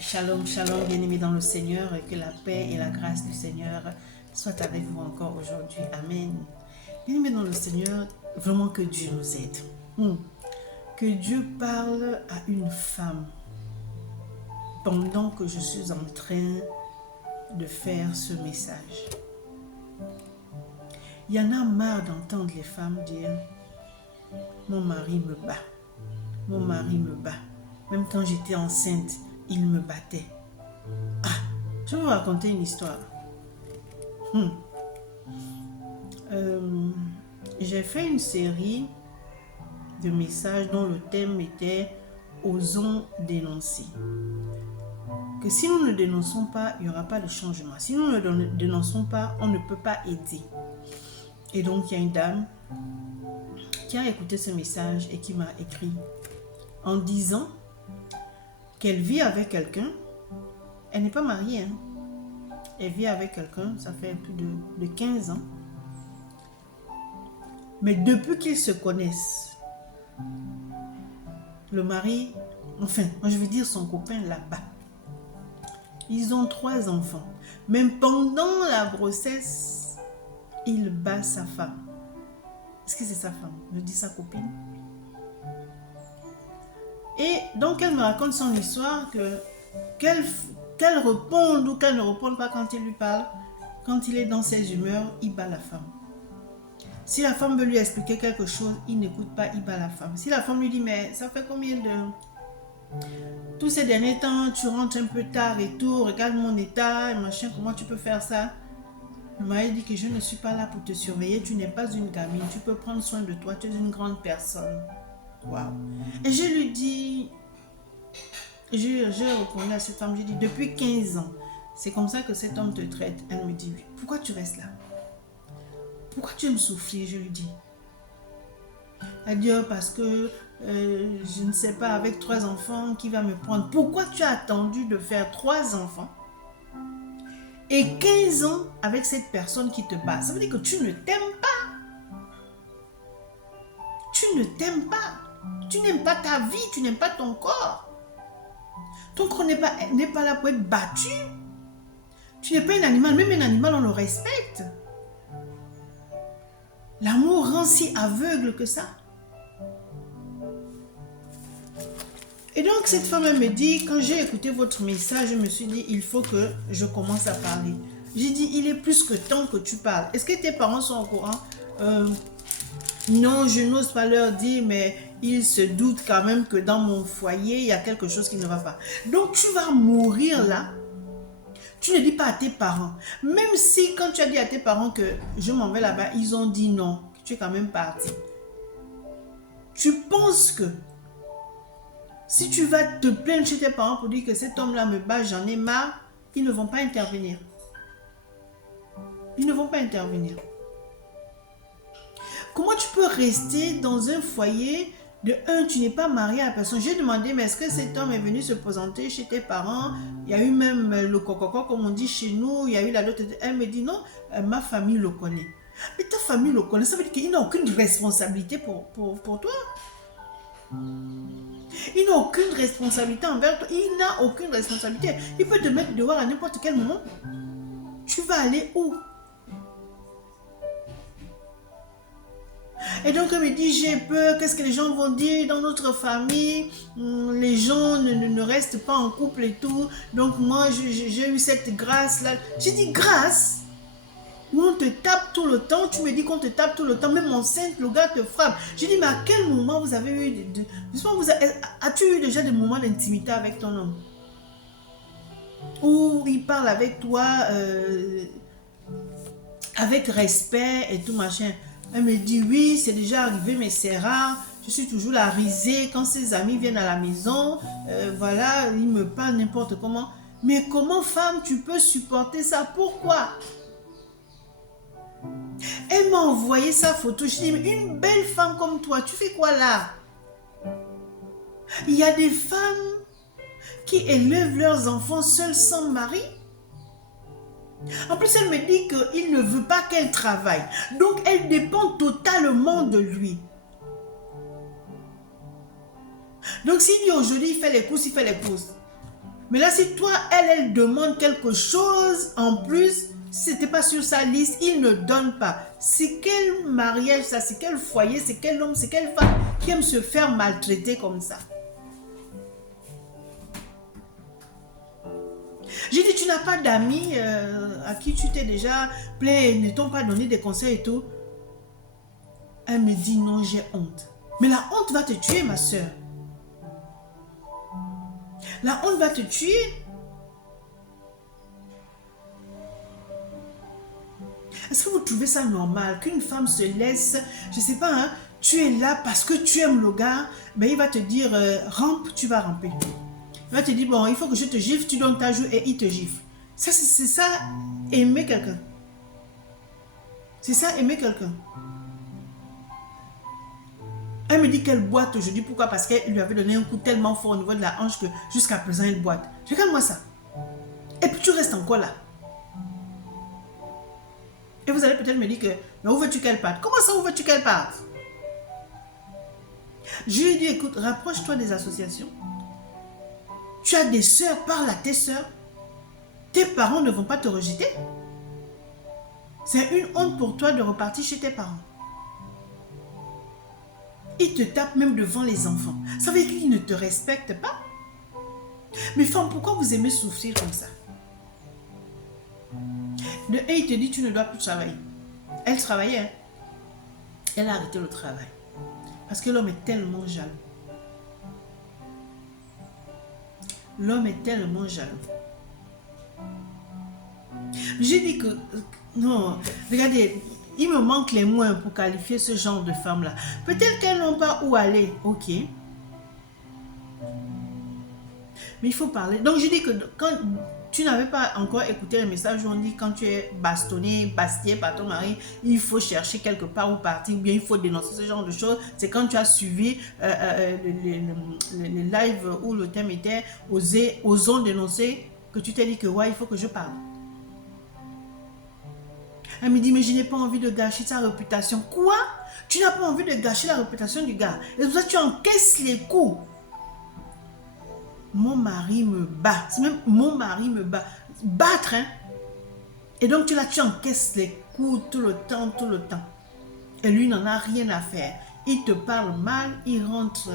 Shalom, shalom, bien-aimés dans le Seigneur, et que la paix et la grâce du Seigneur soient avec vous encore aujourd'hui. Amen. Bien-aimés dans le Seigneur, vraiment que Dieu nous aide. Que Dieu parle à une femme pendant que je suis en train de faire ce message. Il y en a marre d'entendre les femmes dire « Mon mari me bat, mon mari me bat. Même quand j'étais enceinte, il me battait. » Je vais vous raconter une histoire. J'ai fait une série de messages dont le thème était « Osons dénoncer ». Que si nous ne dénonçons pas, il n'y aura pas de changement. Si nous ne dénonçons pas, on ne peut pas aider. Et donc, il y a une dame qui a écouté ce message et qui m'a écrit en disant qu'elle vit avec quelqu'un. Elle n'est pas mariée, hein. Elle vit avec quelqu'un, ça fait plus de 15 ans. Mais depuis qu'ils se connaissent, le mari, enfin, je veux dire son copain là-bas, ils ont 3 enfants. Même pendant la grossesse, il bat sa femme. Est-ce que c'est sa femme? Je dis sa copine. Et donc, elle me raconte son histoire, qu'elle réponde ou qu'elle ne réponde pas quand il lui parle. Quand il est dans ses humeurs, il bat la femme. Si la femme veut lui expliquer quelque chose, il n'écoute pas, il bat la femme. Si la femme lui dit, mais ça fait combien de... Tous ces derniers temps, tu rentres un peu tard et tout, regarde mon état, et machin, comment tu peux faire ça? Le mari dit que je ne suis pas là pour te surveiller, tu n'es pas une gamine, tu peux prendre soin de toi, tu es une grande personne. Waouh. Et je lui dis, je réponds à cette femme, je dis, depuis 15 ans, c'est comme ça que cet homme te traite. Elle me dit, oui. Pourquoi tu restes là? Pourquoi tu aimes souffrir? Je lui dis. Elle dit, parce que je ne sais pas, avec 3 enfants, qui va me prendre? Pourquoi tu as attendu de faire 3 enfants et 15 ans avec cette personne qui te bat? Ça veut dire que tu ne t'aimes pas. Tu ne t'aimes pas. Tu n'aimes pas ta vie, tu n'aimes pas ton corps. Ton corps n'est pas là pour être battu. Tu n'es pas un animal, même un animal on le respecte. L'amour rend si aveugle que ça. Et donc cette femme elle me dit, quand j'ai écouté votre message, je me suis dit, il faut que je commence à parler. J'ai dit, il est plus que temps que tu parles. Est-ce que tes parents sont au courant? Non, je n'ose pas leur dire, mais ils se doutent quand même que dans mon foyer, il y a quelque chose qui ne va pas. Donc tu vas mourir là. Tu ne dis pas à tes parents. Même si quand tu as dit à tes parents que je m'en vais là-bas, ils ont dit non, que tu es quand même parti. Tu penses que si tu vas te plaindre chez tes parents pour dire que cet homme-là me bat, j'en ai marre, ils ne vont pas intervenir. Ils ne vont pas intervenir. Comment tu peux rester dans un foyer de tu n'es pas marié à la personne? J'ai demandé, mais est-ce que cet homme est venu se présenter chez tes parents? Il y a eu même le coco, comme on dit chez nous, il y a eu la lotte. Elle me dit, non, ma famille le connaît. Mais ta famille le connaît, ça veut dire qu'il n'a aucune responsabilité pour toi. Il n'a aucune responsabilité envers toi. Il n'a aucune responsabilité. Il peut te mettre dehors à n'importe quel moment. Tu vas aller où? Et donc elle me dit, j'ai peur, qu'est-ce que les gens vont dire dans notre famille? Les gens ne restent pas en couple et tout. Donc moi, j'ai eu cette grâce-là. J'ai dit, grâce? Où on te tape tout le temps, tu me dis qu'on te tape tout le temps, même enceinte, le gars te frappe. J'ai dit, mais à quel moment vous avez eu as-tu eu déjà des moments d'intimité avec ton homme? Où il parle avec toi avec respect et tout machin? Elle me dit, oui, c'est déjà arrivé, mais c'est rare. Je suis toujours la risée quand ses amis viennent à la maison. Voilà, ils me parlent n'importe comment. Mais comment, femme, tu peux supporter ça? Pourquoi? Elle m'a envoyé sa photo. Je dis, mais une belle femme comme toi, tu fais quoi là? Il y a des femmes qui élèvent leurs enfants seules sans mari. En plus, elle me dit qu'il ne veut pas qu'elle travaille. Donc, elle dépend totalement de lui. Donc, s'il dit aujourd'hui, il fait les courses, il fait les courses. Mais là, si toi, elle demande quelque chose en plus, si ce n'était pas sur sa liste, il ne donne pas. C'est quel mariage ça? C'est quel foyer? C'est quel homme? C'est quelle femme qui aime se faire maltraiter comme ça? J'ai dit, tu n'as pas d'amis à qui tu t'es déjà plaint, ne t'ont pas donné des conseils et tout. Elle me dit, non, j'ai honte. Mais la honte va te tuer, ma soeur. La honte va te tuer. Est-ce que vous trouvez ça normal qu'une femme se laisse, je sais pas, hein, tu es là parce que tu aimes le gars, ben il va te dire, rampe, tu vas ramper. Il va te dire, bon, il faut que je te gifle, tu donnes ta joue et il te gifle. Ça, c'est ça, aimer quelqu'un. C'est ça, aimer quelqu'un. Elle me dit qu'elle boite aujourd'hui. Pourquoi? Parce qu'elle lui avait donné un coup tellement fort au niveau de la hanche que jusqu'à présent, elle boite. Regarde-moi ça. Et puis tu restes encore là. Et vous allez peut-être me dire que, mais où veux-tu qu'elle parte? Comment ça, où veux-tu qu'elle parte? Je lui ai dit, écoute, rapproche-toi des associations. Tu as des sœurs, parle à tes sœurs. Tes parents ne vont pas te rejeter. C'est une honte pour toi de repartir chez tes parents. Ils te tapent même devant les enfants. Ça veut dire qu'ils ne te respectent pas. Mais femme, pourquoi vous aimez souffrir comme ça? De un, il te dit, tu ne dois plus travailler. Elle travaillait. Hein? Elle a arrêté le travail. Parce que l'homme est tellement jaloux. L'homme est tellement jaloux. J'ai dit que... Non, regardez, il me manque les mots pour qualifier ce genre de femme-là. Peut-être qu'elles n'ont pas où aller. Ok. Mais il faut parler. Donc, je dis que quand tu n'avais pas encore écouté le message où on dit quand tu es bastonné, bastillé par ton mari, il faut chercher quelque part où partir, ou bien il faut dénoncer ce genre de choses. C'est quand tu as suivi le live où le thème était osons dénoncer, que tu t'es dit que ouais, il faut que je parle. Elle me dit, mais je n'ai pas envie de gâcher sa réputation. Quoi? Tu n'as pas envie de gâcher la réputation du gars. Et pour ça, tu encaisses les coups. Mon mari me bat. C'est même mon mari me bat. Battre, hein? Et donc, tu encaisses les coups tout le temps, tout le temps. Et lui n'en a rien à faire. Il te parle mal, il rentre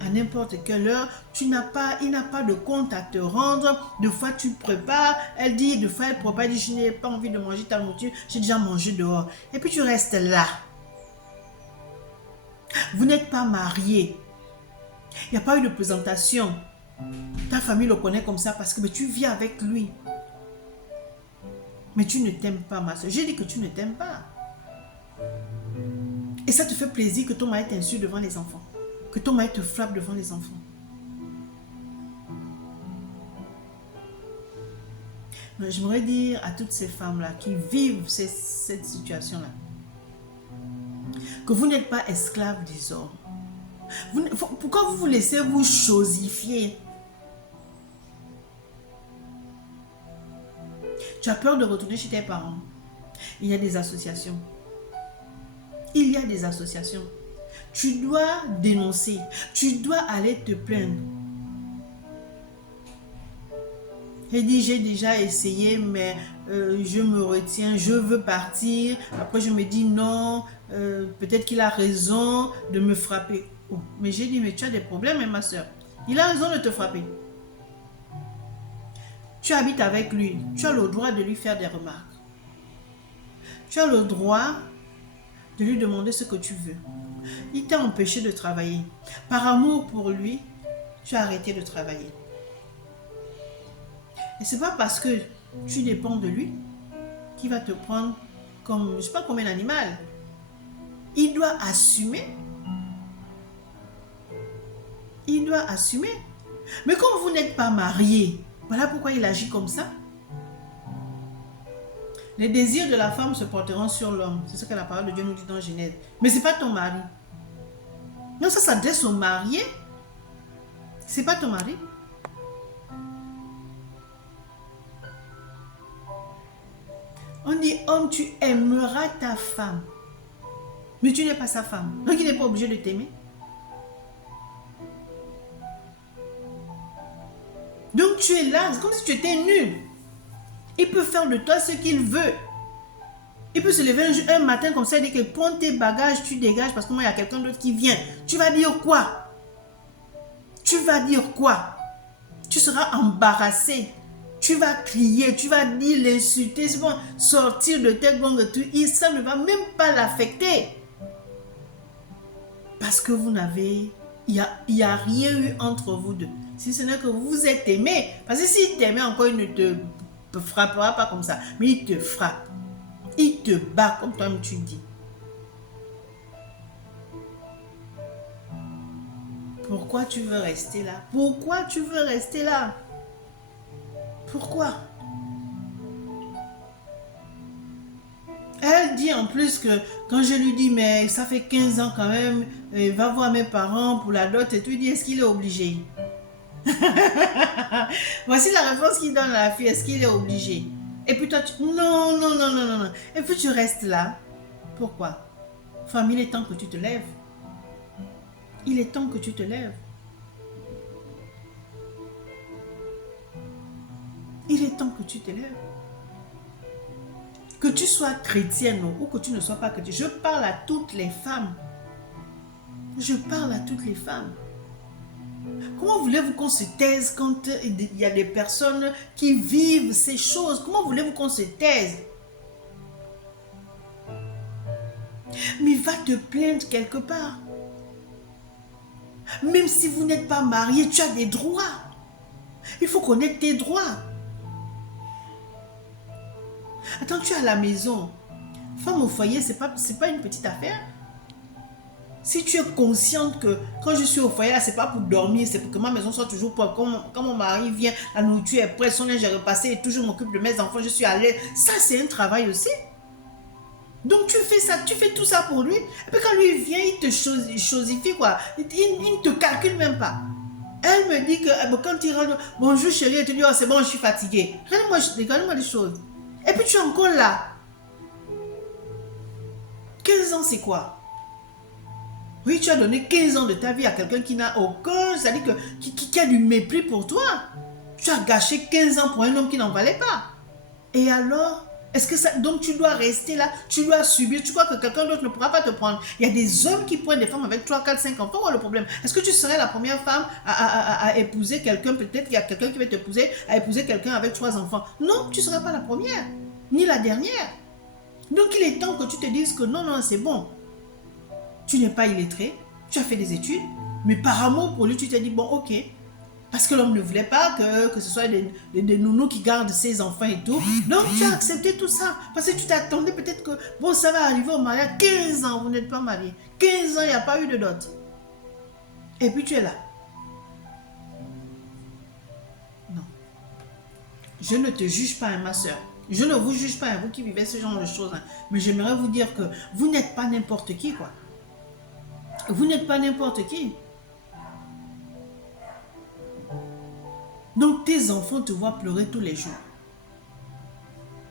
à n'importe quelle heure. Il n'a pas de compte à te rendre. Des fois, tu prépares. Elle dit, des fois, elle prépare. Elle dit, je n'ai pas envie de manger ta nourriture. J'ai déjà mangé dehors. Et puis, tu restes là. Vous n'êtes pas mariés. Il n'y a pas eu de présentation. Ta famille le connaît comme ça parce que tu vis avec lui. Mais tu ne t'aimes pas, ma soeur. J'ai dit que tu ne t'aimes pas. Et ça te fait plaisir que ton mari t'insulte devant les enfants. Que ton mari te frappe devant les enfants. J'aimerais dire à toutes ces femmes-là qui vivent cette situation-là que vous n'êtes pas esclaves des hommes. Pourquoi vous vous laissez vous chosifier? Tu as peur de retourner chez tes parents. Il y a des associations. Il y a des associations. Tu dois dénoncer. Tu dois aller te plaindre. Elle dit, j'ai déjà essayé, mais je me retiens, je veux partir. Après, je me dis, non, peut-être qu'il a raison de me frapper. Oh, mais j'ai dit, mais tu as des problèmes, hein, ma soeur. Il a raison de te frapper. Tu habites avec lui. Tu as le droit de lui faire des remarques. Tu as le droit de lui demander ce que tu veux. Il t'a empêché de travailler. Par amour pour lui, tu as arrêté de travailler. Et c'est pas parce que tu dépends de lui qu'il va te prendre comme, je sais pas, comme un animal. Il doit assumer. Il doit assumer. Mais comme vous n'êtes pas mariés, voilà pourquoi il agit comme ça. Les désirs de la femme se porteront sur l'homme. C'est ce que la parole de Dieu nous dit dans Genèse. Mais ce n'est pas ton mari. Non, ça s'adresse aux mariés. Ce n'est pas ton mari. On dit, homme, tu aimeras ta femme. Mais tu n'es pas sa femme. Donc il n'est pas obligé de t'aimer. Donc tu es là, c'est comme si tu étais nul. Il peut faire de toi ce qu'il veut. Il peut se lever un matin comme ça et dire que prends tes bagages, tu dégages parce que moi il y a quelqu'un d'autre qui vient. Tu vas dire quoi? Tu vas dire quoi? Tu seras embarrassé. Tu vas crier, tu vas dire l'insulter, tu vas sortir de tes gongs, ça ne va même pas l'affecter. Parce que vous n'avez, il n'y a rien eu entre vous deux. Si ce n'est que vous vous êtes aimés. Parce que s'il t'aimait encore, il ne te frappera pas comme ça. Mais il te frappe. Il te bat comme toi-même tu dis. Pourquoi tu veux rester là? Pourquoi tu veux rester là? Pourquoi? Elle dit en plus que quand je lui dis mais ça fait 15 ans quand même, va voir mes parents pour la dot et tout, il dit est-ce qu'il est obligé? Voici la réponse qu'il donne à la fille, est-ce qu'il est obligé? Et puis toi tu... Non, non, non, non, non, non. Et puis tu restes là. Pourquoi? Femme, il est temps que tu te lèves. Il est temps que tu te lèves. Il est temps que tu te lèves. Que tu sois chrétienne ou que tu ne sois pas chrétienne, je parle à toutes les femmes. Je parle à toutes les femmes. Comment voulez-vous qu'on se taise quand il y a des personnes qui vivent ces choses? Comment voulez-vous qu'on se taise? Mais va te plaindre quelque part. Même si vous n'êtes pas marié, tu as des droits. Il faut connaître tes droits. Attends, tu es à la maison. Femme au foyer, c'est pas une petite affaire. Si tu es consciente que quand je suis au foyer, c'est pas pour dormir, c'est pour que ma maison soit toujours propre. Quand mon mari vient, la nourriture est prête, son linge est repassé et toujours m'occupe de mes enfants, je suis à l'aise. Ça, c'est un travail aussi. Donc tu fais ça, tu fais tout ça pour lui. Et puis quand lui vient, il te chosifie quoi. Il ne te calcule même pas. Elle me dit que quand il rentre, bonjour chérie, elle te dit, oh c'est bon, je suis fatiguée. Regarde-moi les choses. Et puis tu es encore là. 15 ans, c'est quoi? Oui, tu as donné 15 ans de ta vie à quelqu'un qui n'a aucun, c'est-à-dire qui a du mépris pour toi. Tu as gâché 15 ans pour un homme qui n'en valait pas. Et alors, est-ce que ça... Donc tu dois rester là, tu dois subir, tu crois que quelqu'un d'autre ne pourra pas te prendre. Il y a des hommes qui prennent des femmes avec 3, 4, 5 enfants, le problème. Est-ce que tu serais la première femme à épouser quelqu'un, peut-être qu'il y a quelqu'un qui va t'épouser, à épouser quelqu'un avec 3 enfants? Non, tu ne seras pas la première, ni la dernière. Donc il est temps que tu te dises que non, non, c'est bon. Tu n'es pas illettré, tu as fait des études, mais par amour pour lui, tu t'es dit, bon, ok. Parce que l'homme ne voulait pas que ce soit des nounous qui gardent ses enfants et tout. Donc, tu as accepté tout ça. Parce que tu t'attendais peut-être que, bon, ça va arriver au mariage. 15 ans, vous n'êtes pas mariés. 15 ans, il n'y a pas eu de dot. Et puis, tu es là. Non. Je ne te juge pas, hein, ma soeur. Je ne vous juge pas, hein, vous qui vivez ce genre de choses. Hein. Mais j'aimerais vous dire que vous n'êtes pas n'importe qui, quoi. Vous n'êtes pas n'importe qui. Donc tes enfants te voient pleurer tous les jours.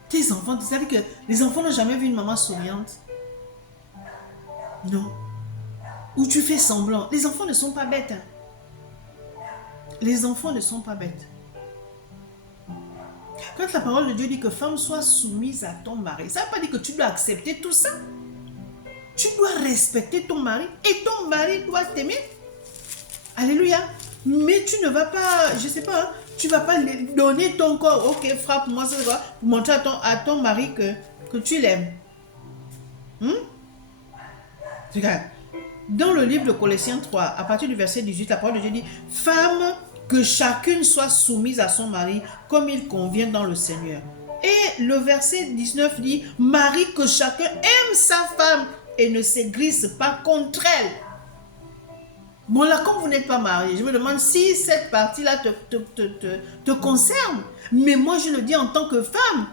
Tes enfants, c'est-à-dire que les enfants n'ont jamais vu une maman souriante. Non. Ou tu fais semblant. Les enfants ne sont pas bêtes. Hein. Les enfants ne sont pas bêtes. Quand la parole de Dieu dit que femme soit soumise à ton mari, ça ne veut pas dire que tu dois accepter tout ça. Tu dois respecter ton mari et ton mari doit t'aimer. Alléluia. Mais tu ne vas pas, je ne sais pas, hein, tu ne vas pas donner ton corps. Ok, frappe-moi, c'est quoi? Pour montrer à ton mari que tu l'aimes. Regarde. Dans le livre de Colossiens 3, à partir du verset 18, la parole de Dieu dit, femme, que chacune soit soumise à son mari comme il convient dans le Seigneur. Et le verset 19 dit, mari, que chacun aime sa femme et ne s'aigrisse pas contre elle. Bon là, comme vous n'êtes pas marié, je me demande si cette partie-là te concerne. Mais moi, je le dis en tant que femme.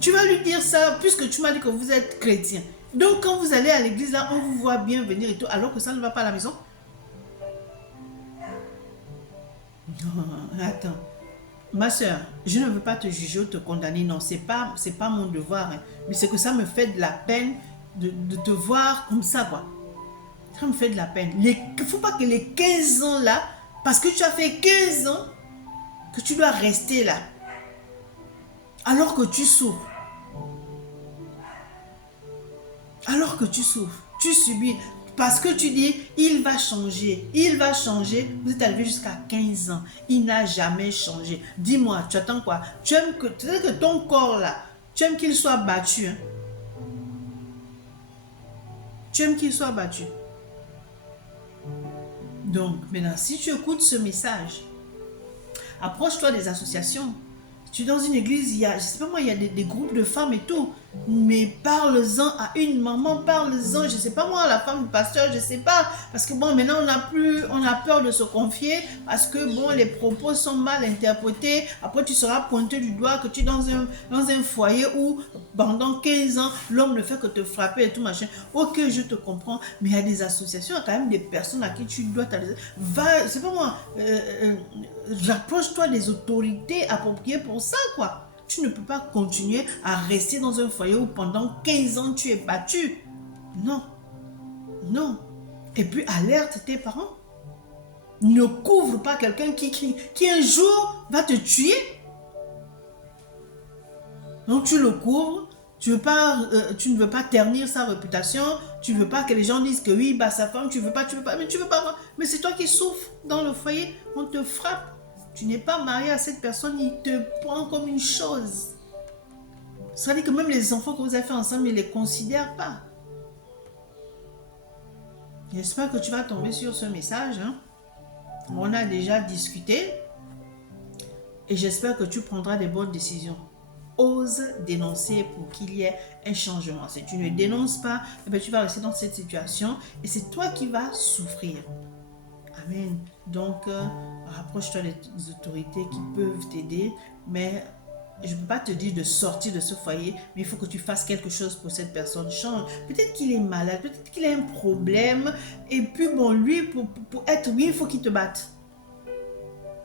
Tu vas lui dire ça, puisque tu m'as dit que vous êtes chrétien. Donc, quand vous allez à l'église, là, on vous voit bien venir et tout, alors que ça ne va pas à la maison. Non, attends. Ma soeur, je ne veux pas te juger ou te condamner. Non, c'est pas mon devoir. Hein. Mais c'est que ça me fait de la peine de te voir comme ça, quoi. Ça me fait de la peine. Il ne faut pas que les 15 ans là, parce que tu as fait 15 ans, que tu dois rester là. Alors que tu souffres. Alors que tu souffres. Tu subis. Parce que tu dis, il va changer. Il va changer. Vous êtes arrivé jusqu'à 15 ans. Il n'a jamais changé. Dis-moi, tu attends quoi? Tu aimes que ton corps là, tu aimes qu'il soit battu. Hein? Tu aimes qu'il soit battu. Donc, maintenant, si tu écoutes ce message, approche-toi des associations. Tu es dans une église, il y a, je sais pas moi, il y a des groupes de femmes et tout. Mais parle-en à une maman, parle-en, je sais pas moi, à la femme du pasteur, je sais pas. Parce que bon, maintenant on a peur de se confier parce que bon, les propos sont mal interprétés. Après, tu seras pointé du doigt que tu es dans un foyer où pendant 15 ans, l'homme ne fait que te frapper et tout machin. Ok, je te comprends, mais il y a des associations, il y a quand même des personnes à qui tu dois t'adresser. Va, c'est pas moi, rapproche-toi des autorités appropriées pour ça, quoi. Tu ne peux pas continuer à rester dans un foyer où pendant 15 ans tu es battu. Non. Non. Et puis alerte tes parents. Ne couvre pas quelqu'un qui un jour va te tuer. Donc tu le couvres. Tu ne veux pas ternir sa réputation. Tu ne veux pas que les gens disent que oui, bah sa femme, tu veux pas. Mais tu veux pas. Mais c'est toi qui souffres dans le foyer. On te frappe. Tu n'es pas marié à cette personne, il te prend comme une chose. Ça veut dire que même les enfants que vous avez fait ensemble, il ne les considère pas. J'espère que tu vas tomber sur ce message. Hein. On a déjà discuté. Et j'espère que tu prendras des bonnes décisions. Ose dénoncer pour qu'il y ait un changement. Si tu ne dénonces pas, eh bien, tu vas rester dans cette situation et c'est toi qui vas souffrir. Amen. Donc, rapproche-toi des autorités qui peuvent t'aider, mais je ne peux pas te dire de sortir de ce foyer, mais il faut que tu fasses quelque chose pour cette personne. Change. Peut-être qu'il est malade, peut-être qu'il a un problème, et puis bon, lui, pour être lui, il faut qu'il te batte.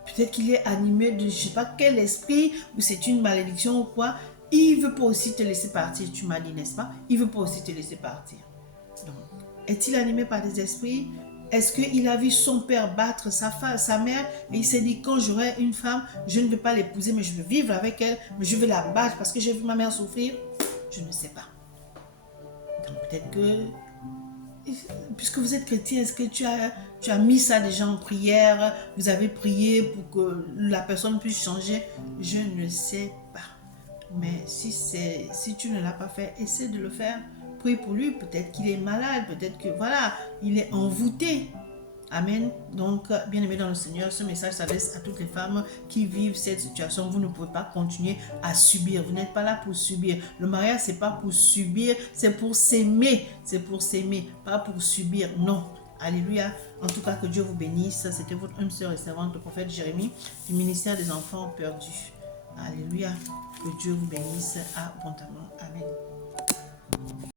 Peut-être qu'il est animé de je ne sais pas quel esprit, ou c'est une malédiction ou quoi. Il ne veut pas aussi te laisser partir, tu m'as dit, n'est-ce pas? Il ne veut pas aussi te laisser partir. Donc, est-il animé par des esprits? Est-ce qu'il a vu son père battre sa mère et il s'est dit quand j'aurai une femme, je ne vais pas l'épouser mais je veux vivre avec elle, mais je vais la battre parce que j'ai vu ma mère souffrir? Je ne sais pas. Donc peut-être que, puisque vous êtes chrétien, est-ce que tu as mis ça déjà en prière? Vous avez prié pour que la personne puisse changer? Je ne sais pas. Mais si tu ne l'as pas fait, essaie de le faire. Prie pour lui, peut-être qu'il est malade, peut-être que voilà, il est envoûté. Amen. Donc, bien aimé dans le Seigneur, ce message s'adresse à toutes les femmes qui vivent cette situation. Vous ne pouvez pas continuer à subir. Vous n'êtes pas là pour subir. Le mariage, c'est pas pour subir, c'est pour s'aimer. C'est pour s'aimer, pas pour subir. Non. Alléluia. En tout cas, que Dieu vous bénisse. C'était votre âme sœur et servante, le prophète Jérémie, du ministère des enfants perdus. Alléluia. Que Dieu vous bénisse abondamment. Amen.